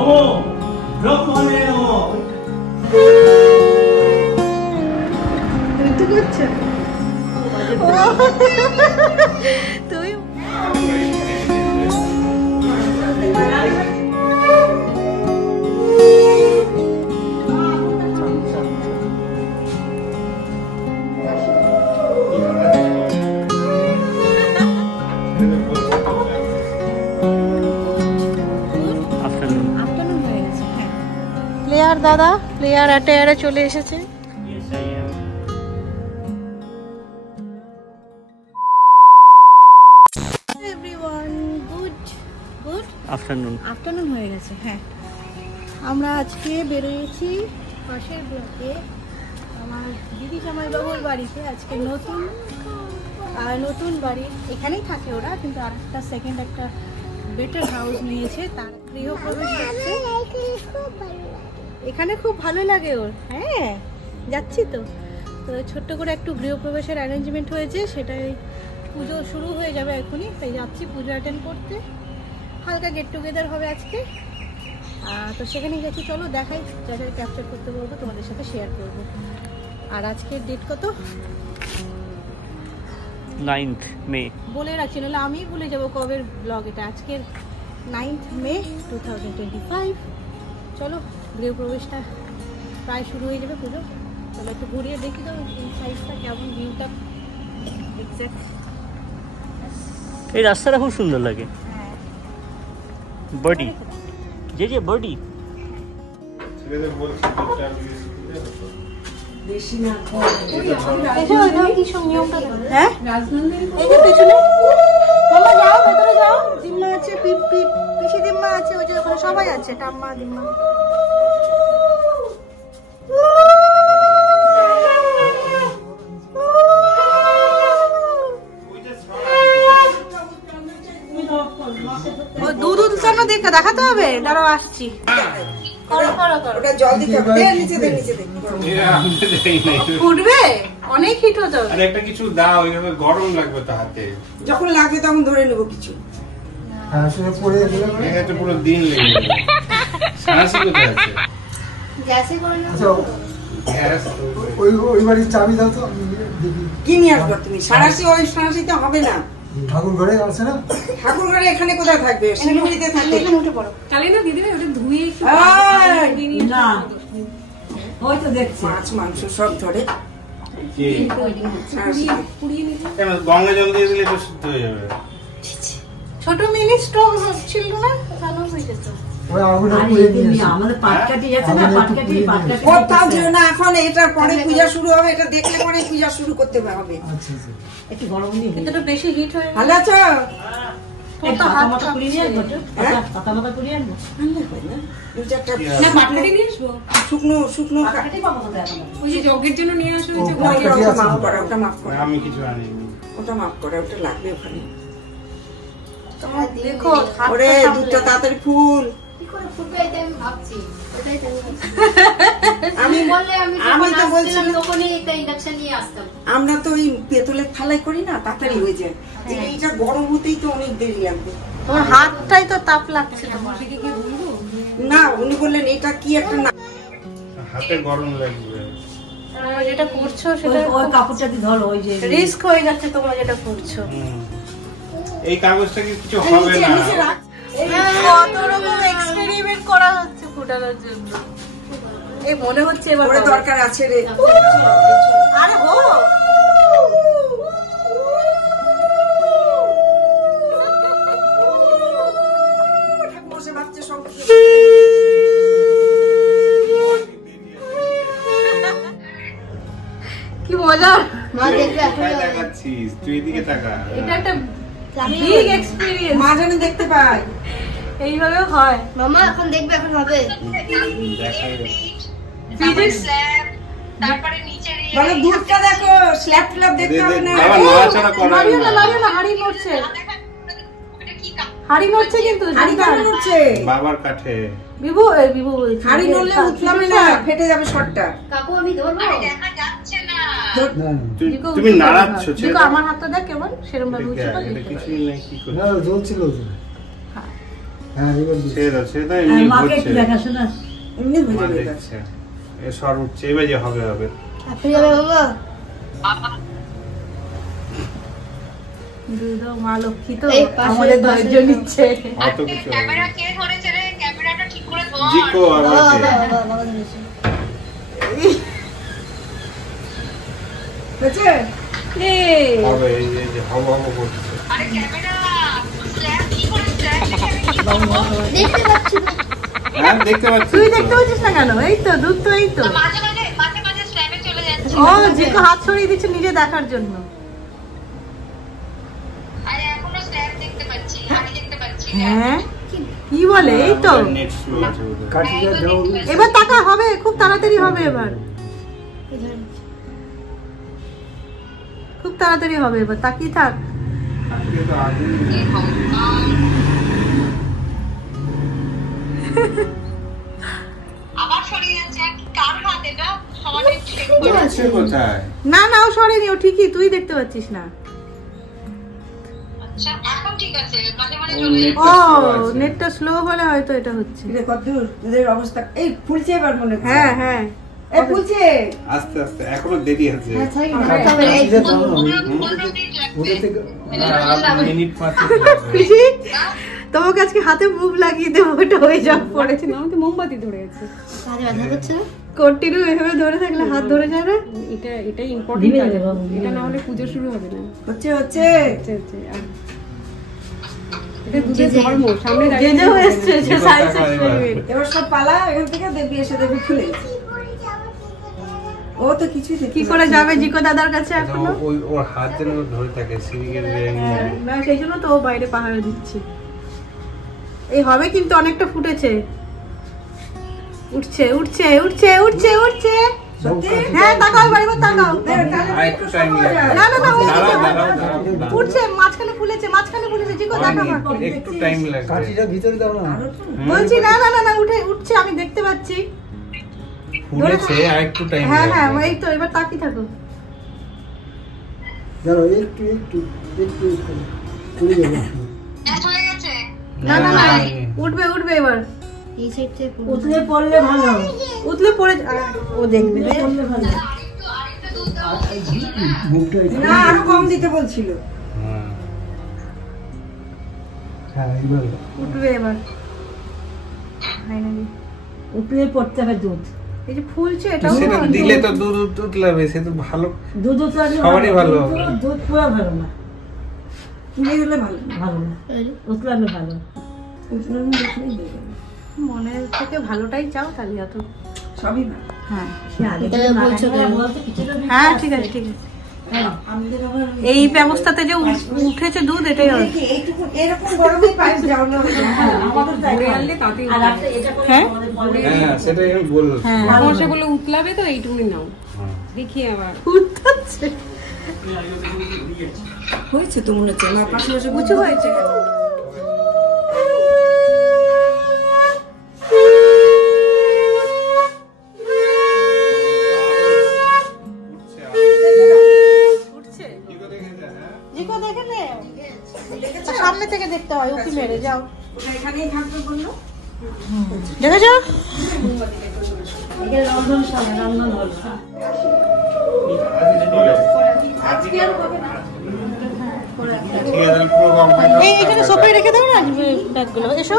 নমো ব্রহ্মণে নমো। তুই করছো তুই প্লেয়ার দাদা প্লেয়ার অ্যাটায়ারে চলে এসেছে। আফটারনুন হয়ে গেছে। হ্যাঁ, আমরা আজকে বেরিয়েছি পাশের ব্লকে আমার দিদি জামাইবাবুর বাড়িতে। আজকে নতুন বাড়ি, এখানেই থাকে ওরা, কিন্তু আর একটা সেকেন্ড একটা বেটার হাউস নিয়েছে, তার গৃহপ্রবেশ করছে। এখানে খুব ভালো লাগে ওর। হ্যাঁ, যাচ্ছি তো ছোট্ট করে একটু গৃহপ্রবেশের অ্যারেঞ্জমেন্ট হয়েছে, সেটাই পুজো শুরু হয়ে যাবে এখনই, তাই যাচ্ছি পুজো অ্যাটেন্ড করতে। হালকা গেট টুগেদার হবে আজকে, তো সেখানেই যাচ্ছি। চলো দেখাই, যা যা ক্যাপচার করতে পারবো তোমাদের সাথে শেয়ার করবো। আর আজকের ডেট কত? 9th মে বলে রাখছি, নাহলে আমি ভুলে যাবো কবের ব্লগ এটা। আজকের 9th মে 2025। চলো, গৃহপ্রবেশটা প্রায় শুরু হয়ে যাবে পুজো। চলো একটু ঘুরিয়ে দেখি তো সাইডটা কেমন, ভিউটা এক্স্যাক্ট। এই রাস্তাটা খুব সুন্দর লাগে। বডি যে বডি ছেলেদের বলছি বেশি না কি সব নিয়মটা। হ্যাঁ, এই যে পেছনে মামা যাও, ভেতরে যাও। দিম্মা আছে, পিসি দিম্মা আছে, ওই যে ওখানে সবাই আছে, টাম্মা দিম্মা। দুধ উৎসানো দেখাতে হবে, দাঁড়াও আসছি। ফুটবে, অনেক হিট হতে হবে। আর একটা কিছু দাও, ওইভাবে গরম লাগবে তো হাতে, যখন লাগবে তখন ধরে নেবো কিছু। এটা পুরো দিন লেগে যাবে। সারাশি কোথায় আছে? গ্যাসে করে নাও। গ্যাস ওই বাড়ির চাবি দাও তো, কি নিয়ে আসবো তুমি? সারাশি ওই সারাশিতে হবে না। ঠাকুর ঘরে আছে না? ঠাকুর ঘরে এখানে কোথায় থাকবে? শিলিগুড়িতে থাকবে। এখানে উঠে পড়ো। তাহলে না দিদি ওটা ধুয়ে না, ওই তো দেখছি মাছ মাংস সব ধরে গঙ্গা জল দিয়ে দিলে তো শুদ্ধ হয়ে যাবে। ছোট মিনি স্টোভ ছিল না, ভালো হয়ে যেত। কোথাও ছিল না, এখন এটার পরে পূজা শুরু হবে, এটা দেখলে পরে পূজা শুরু করতে হবে। একটু গরম নিয়ে কিন্তু এটা বেশি হিট হয়ে ভালো আছো? তো হাত মাথা পুড়িয়ে নিয়ে আসবো, পাতা মাথা পুড়িয়ে আনবো না পাটকাঠি নিয়ে আসবো। শুকনো শুকনো ওই যে যজ্ঞের জন্য নিয়ে আসবো। মাপ করা, ওটা মাপ করা। আমি কিছু আনিনি, ওটা মাপ করা, ওটা লাগবে ওখানে। তোমার দেখো ওরে দুধটা তাড়াতাড়ি ফুল। আমি তো বলছিলাম আমরা তো ওই পেতলের থালায় করি না, তাড়াতাড়ি হয়ে যায়। এইটা গরম হতেই তো অনেক দেরি লাগবে। তোমার হাতটাই তো তাপ লাগছে তোমার। না, উনি বললেন এটা কি একটা না, হাতে গরম লাগবে। যেটা করছো সেটা ওই কাপড়টা দিয়ে ধরো, ওই যে রিস্ক হয়ে যাচ্ছে তোমরা যেটা করছো। এই কাগজটা কি কিছু হবে না? কত রকম এক্সপেরিমেন্ট করা হচ্ছে ফুটানোর জন্য। এই মনে হচ্ছে এবার দরকার আছে রে। আরে হো বসে বাচ্চা সব কি মজা। মা দেখবে, দেখাচ্ছিস তুই, এদিকে তাকা। এটা একটা বিগ এক্সপেরিয়েন্স, মা যেন দেখতে পায়। এইভাবে হয় মামা, এখন দেখবে, এখন হবে ফিজিক্স। তারপরে নিচে বলো দুধটা দেখো, স্ল্যাব ফ্ল্যাব দেখতে হবে না। বাবা নড়াচড়া করো না, হাড়ি নড়ছে, হাড়ি নড়ছে, কিন্তু হাড়ি কেন নড়ছে? বাবার কাঠে বিভু বলছি, হাড়ি নড়লে উঠলামে না, ফেটে যাবে শটটা। কাকু আমি ধরবো, দেখা যাচ্ছে না। তুমি নাড়াচ্ছ। দেখো আমার হাতটা দেখ কেমন, সেরকম ভাবে উঠছে না। এটা কিছু নেই, কি করছিস? না জ্বলছিল তো। হ্যাঁ এবার ছেড়ে দাও ছেড়ে দাও, এমনি হচ্ছে। দেখাশোনা এমনি হয়ে মা যাবে এটা। দেখছে। এ সর উঠছে, এবার যে হবে হবে। আপনি যাবে বাবা দুধও মা লক্ষ্মী তো এই পাশে- আমাদের পাশে- ধৈর্য নিচ্ছে। অত কিছু হবে ক্যামেরা না। কে ধরেছে রে? ক্যামেরাটা ঠিক করে ধর। জিকো আর বাবা আছে। বাবা বাবা ধরেছে। হয়েছে? হবে, এই যে হব হব করছে। আরে ক্যামেরা স্ল্যাব কি করে স্ল্যাব দেখতে পাচ্ছি না। হ্যাঁ দেখতে পাচ্ছি তুই তো। দেখতে পাচ্ছিস না কেন? এই তো দুধ তো এই তো। মাঝে মাঝে স্ল্যাবে চলে যাচ্ছে। ও জিকো হাত ছড়িয়ে দিচ্ছে নিজে দেখার জন্য। আরে এখনো স্ল্যাব দেখতে পাচ্ছি, আমি দেখতে পাচ্ছি। হ্যাঁ কি বলে? এই তো নেট স্লো আছে বোধহয়। কাঠিটা দাও। এবার টাকা হবে, খুব তাড়াতাড়ি হবে এবার, খুব তাড়াতাড়ি হবে এবার, তাকিয়ে থাক। আজকে তো আগে আবার সরিয়ে যাচ্ছে। কার হাত এটা? সমানে ঠিক হচ্ছে কোথায়? না না ও সরেনি, ও ঠিকই, তুই দেখতে পাচ্ছিস না। আচ্ছা এখন ঠিক আছে, মাঝে মাঝে ও, চলে নেট- যাচ্ছে। ও slow আছে। নেটটা স্লো হলে হয়তো এটা হচ্ছে। এটা কতদূর তোদের অবস্থা? এই ফুলছে এবার মনে হচ্ছে। হ্যাঁ হ্যাঁ এই ফুলছে। আস্তে আস্তে এখনো দেরি আছে। কাঠিটা দাও না। 15 মিনিট লাগবে। ওটা থেকে আর মিনিট 5 খুশি? তোমাকে আজকে হাতে মুভ লাগিয়ে দেবো, ওটা হয়ে যাওয়ার পরে। আমি তো মোমবাতি ধরে আছে। কাজে ব্যথা করছে না? কন্টিনিউ এভাবে ধরে থাকলে হাত ধরে যায় না। এটা ইম্পর্টেন্ট কাজ। এটা না হলে পুজো শুরু হবে না। হচ্ছে হচ্ছে। আচ্ছা আচ্ছা এটা দুধের ধর্ম, সামনে যে দাঁড়িয়ে যে হয়ে এসছে সে জীবন সায়েন্স টাকা এবার। এক্সপেরিমেন্ট। এবার সব পালা এখান থেকে দেখবি, এসে দেখবি খুলে গেছে। ও তো কিছুই দেখতে কি করে যাবে জিকো দাদার কাছে আচ্ছা, এখনো? ওই ওর হাত যেন ধরে থাকে সিরিকের না সেই জন্য তো ও বাইরে পাহারা দিচ্ছে। এই হবে কিন্তু অনেকটা ফুটেছে, উঠছে উঠছে উঠছে উঠছে উঠছে। সত্যি? হ্যাঁ তাকাও এবার, এবার তাকাও। একটু টাইম লাগবে। না না না দাঁড়াও দাঁড়াও দাঁড়াও। উঠছে, মাঝখানে ফুলেছে, মাঝখানে ফুলেছে জিকো দেখা মা। হয়নি, একটু টাইম লাগবে। কাঠিটা ভিতরে দাও না। বলছি না না না না উঠছে, আমি দেখতে পাচ্ছি। ফুলেছে আর একটু টাইম হ্যাঁ হ্যাঁ লাগবে। এই তো, এবার তাকিয়ে থাকো। দাঁড়াও একটু একটু একটু একটু চলে যাবে। গ্যাস হয়ে গেছে। না না না হয়নি। উঠবে উঠবে এবার। এই সাইড থেকে উঠলে পড়লে ভালো। উঠলে পড়ে ও দেখবে রে। আরেকটা দুধ দাও ছিল না? মুখটা একটু। না আরো কম দিতে বলছিল। হুম। হ্যাঁ এবার উঠবে এবার ফাইনালি। উঠলে পড়তে হবে দুধ। এই যে ফুলছে এটাও সেটা দিলে তো দুধ উতলাবে, সে তো ভালো। দুধ উতলালে সবারই ভালো। দুধ পুরো ভালো না। তুলে দিলে ভালো ভালো না। উতলালে ভালো। উতলালে দেখলেই হয়ে যাবে। মনে থেকে ভালোটাই চাও তাহলে অত। সবই ভালো। হ্যাঁ এটা বলছো কেন? হ্যাঁ ঠিক আছে ঠিক আছে। আমাদের আবার এই ব্যবস্থাতে যে উঠেছে দুধ এটাই হবে। দেখি এইটুকু এরকম গরমে পাইপ যাও না। আমাদের ঘুরে আনলে তাতেই হ্যাঁ হ্যাঁ সেটাই আমি বললাম। হ্যাঁ মশা বলে উতলাবে তো এইটুকুনি নাও। দেখি আবার উঠছে হয়েছে তো মনে হচ্ছে না, পাশাপাশি উঁচু হয়েছে। উঠছে জিকো দেখে নে, সামনে থেকে দেখতে হয়, উকি মেরে যাও। ওটা এখানেই থাকবে বললো। দেখেছো? ঠিক আছে, পুরো কমপ্লিট। এই এখানে সোফায় রেখে দাও না ব্যাগগুলো, এসো।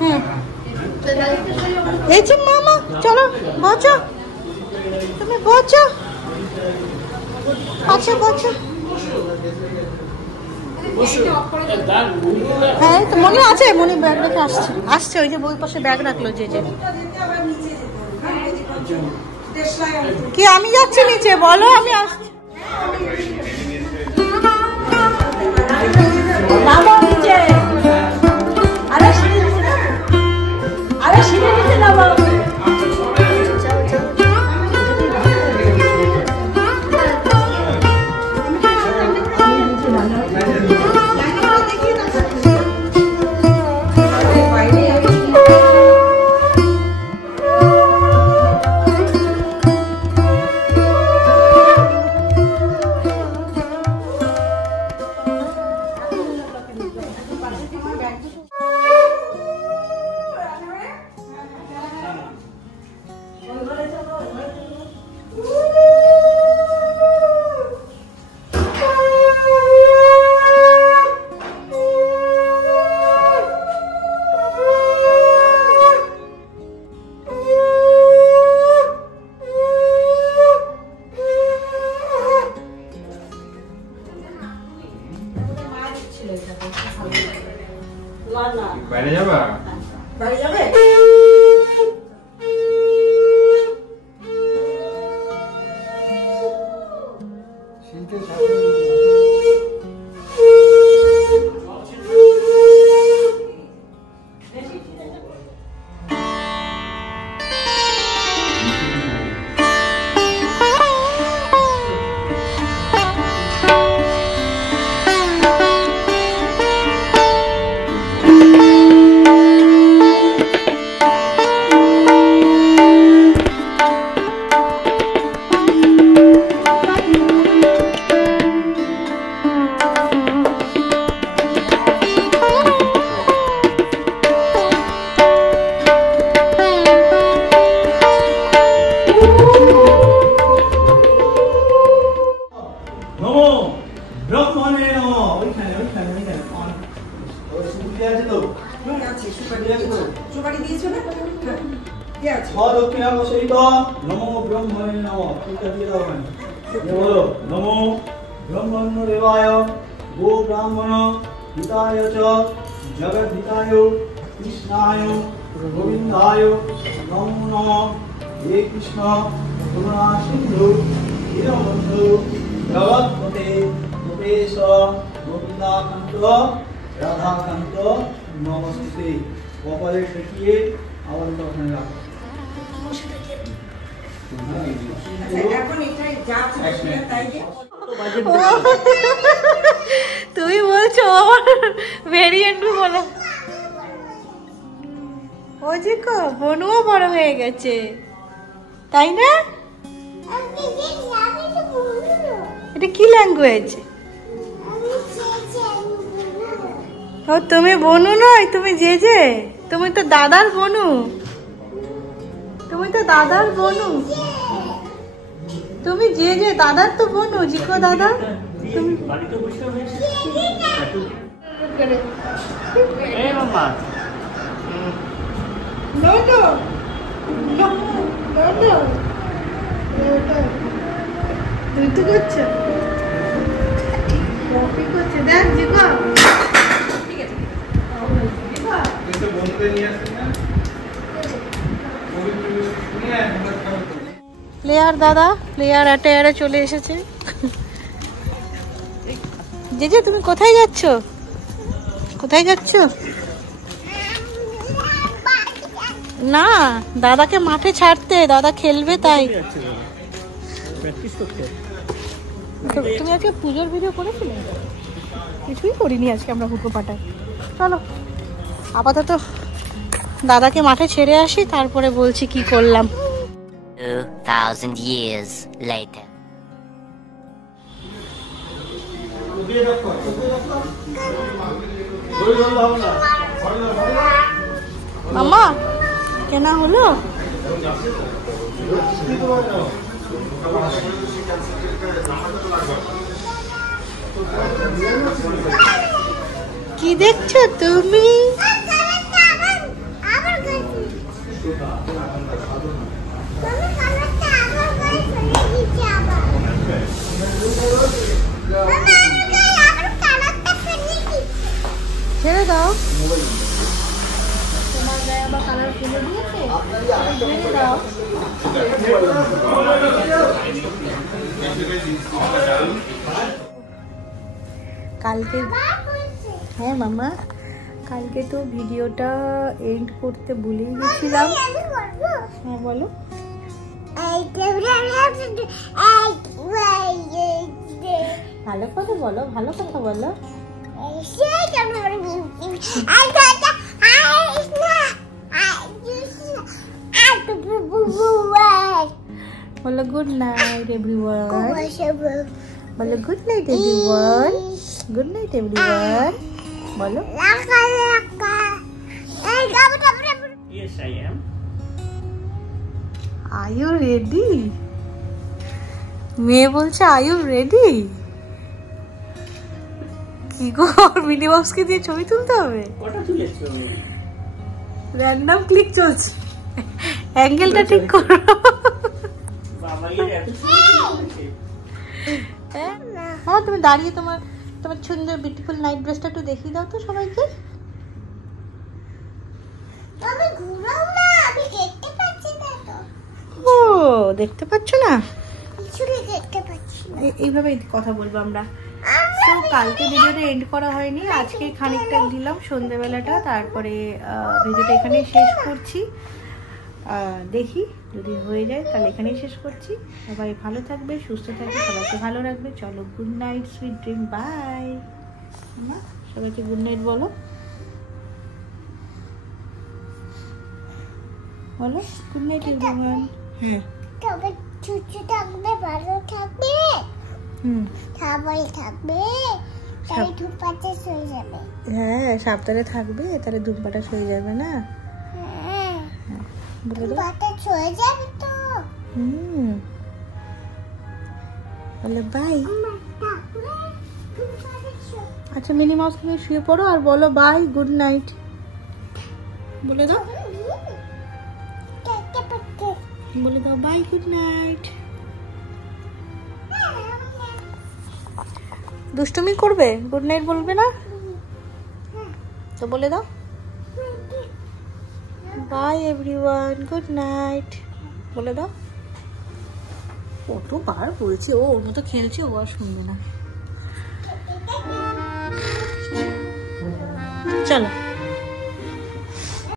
হুম এই যে মামা চলো বসো, তুমি বসো। আচ্ছা বসো। হ্যাঁ এই তো মনে আছে, মনে ব্যাগ রেখে আসছে আসছে ওই যে বই পাশে ব্যাগ রাখলো যে যে। কি আমি যাচ্ছি নিচে, বলো আমি আসছি। নামো নিচে। আরে সিঁড়ি নিচে নামো। বাইরে যাবা? বাড়ি যাবে? শীতের সাথে নমো ব্রহ্মণে নমো। ওইখানে ওইখানে ওইখানে সুবিধা আছে তো? আছে, সুপারি আছে তো? সুপারি দিয়েছো না? হ্যাঁ, কি আছে? দক্ষিণা বসিত নমো ব্রহ্মণে নমো। ঠিক আছে, দিয়ে দাও ওখানে। দিয়ে বলো নমো ব্রহ্মণ্য দেবায় গো ব্রাহ্মণ হিতায় চ জগদ্ধিতায় কৃষ্ণায় গোবিন্দায় নমো নমঃ। হে কৃষ্ণ করুণা সিন্ধু দীনবন্ধু জগৎপতে গোপেশ গোবিন্দাকান্ত রাধাকান্ত নমস্তে। কপালে ঠেকিয়ে আবার ওখানে রাখো। আচ্ছা, এখন এটাই যা ছিল তাই যে তুমি বলছো আমার ভেরিয়েন্ট বলো। ও যে বনুও বড় হয়ে গেছে, তাই না? এটা কি ল্যাঙ্গুয়েজ? ও তুমি বনু নয়, তুমি জেজে। তুমি তো দাদার বনু, তুমি তো দাদার বনু। তুমি জেজে, দাদার তো বনু, জিকো দাদা। তুমি বাড়িতে বসে হয়েছে এই মাম্মা No, no. No, no, no. তুই তো করছো, কপি করছে। দেখ জিগো, ঠিক আছে, কিন্তু বন্ধুদের নিয়ে আসছি না নিয়ে আমরা খাবো। প্লেয়ার দাদা প্লেয়ার অ্যাটায়ারে চলে এসেছে। জেজে তুমি কোথায় যাচ্ছ? কোথায় যাচ্ছ? না, দাদাকে মাঠে ছাড়তে, দাদা খেলবে তাই। প্র্যাকটিস করতে। তুমি আজকে পুজোর ভিডিও করেছিলে? কিছুই করিনি আজকে আমরা হুটো পাটায়। চলো আপাতত দাদাকে মাঠে ছেড়ে আসি, তারপরে বলছি কি করলাম। 2000 years later. মামা কেনা হলো? কি দেখছো তুমি? ছেড়ে দাও, তোমার গায়ে আবার কালার ফেলে দিয়েছে, ছেড়ে দাও। কালকে, হ্যাঁ মামা, কালকে তো ভিডিওটা এন্ড করতে ভুলেই গেছিলাম। হ্যাঁ বলো। ভালো কথা বলো, ভালো কথা বলো। বলো গুড নাইট এভরিওয়ান, বলো good night everyone, good night everyone, বলো। I am. Are you ready? মেয়ে বলছে are you ready? কি গো মিনি বক্সকে দিয়ে ছবি তুলতে হবে? কটা তুলেছো? র্যান্ডম ক্লিক চলছে, অ্যাঙ্গেলটা ঠিক করো। বাবা এর এত সুন্দর। হ্যাঁ তুমি দাঁড়িয়ে তোমার সুন্দর বিউটিফুল নাইট ড্রেসটা একটু দেখিয়ে দাও তো সবাইকে। আমি ঘুরাও না, আমি দেখতে পাচ্ছি না তো। ও দেখতে পাচ্ছ না? কিছুই দেখতে পাচ্ছি না। এইভাবে কথা বলবো আমরা। তো কালকে ভিডিওটা এন্ড করা হয়নি, আজকে খানিকটা দিলাম সন্ধ্যেবেলাটা, তারপরে ভিডিওটা এখানেই শেষ করছি। দেখি যদি হয়ে যায় তাহলে এখানেই শেষ করছি। সবাই ভালো থাকবে, সুস্থ থাকবে, সবাইকে ভালো রাখবে। চলো good night, sweet dream, bye. সবাইকে গুড নাইট বলো, বলো গুড নাইট এভরিওয়ান। হ্যাঁ তবে ছুটু থাকবে, ভালো থাকবে, সবাই থাকবে, তাই ধূপপাতে শুয়ে যাবে। হ্যাঁ সাবধানে থাকবে, তাহলে ধূপপাটা শুয়ে যাবে না। হ্যাঁ বলে দাও। ধূপপাতে শুয়ে যাবে তো। বলে বাই। থাকবে, ধূপপাতে শুয়ে। আচ্ছা মিনি মাউস তুমি শুয়ে পড়ো আর বলো বাই, গুড নাইট বলে দাও। দেখতে পাচ্ছি। বলে দাও বাই, গুড নাইট। দুষ্টুমি করবে, গুড নাইট বলবে না তো বলে দাও বাই এভরিওয়ান, গুড নাইট বলে দাও। কতবার বলছে, ও ওর মতো খেলছে, ও আর শুনবে না। চলো।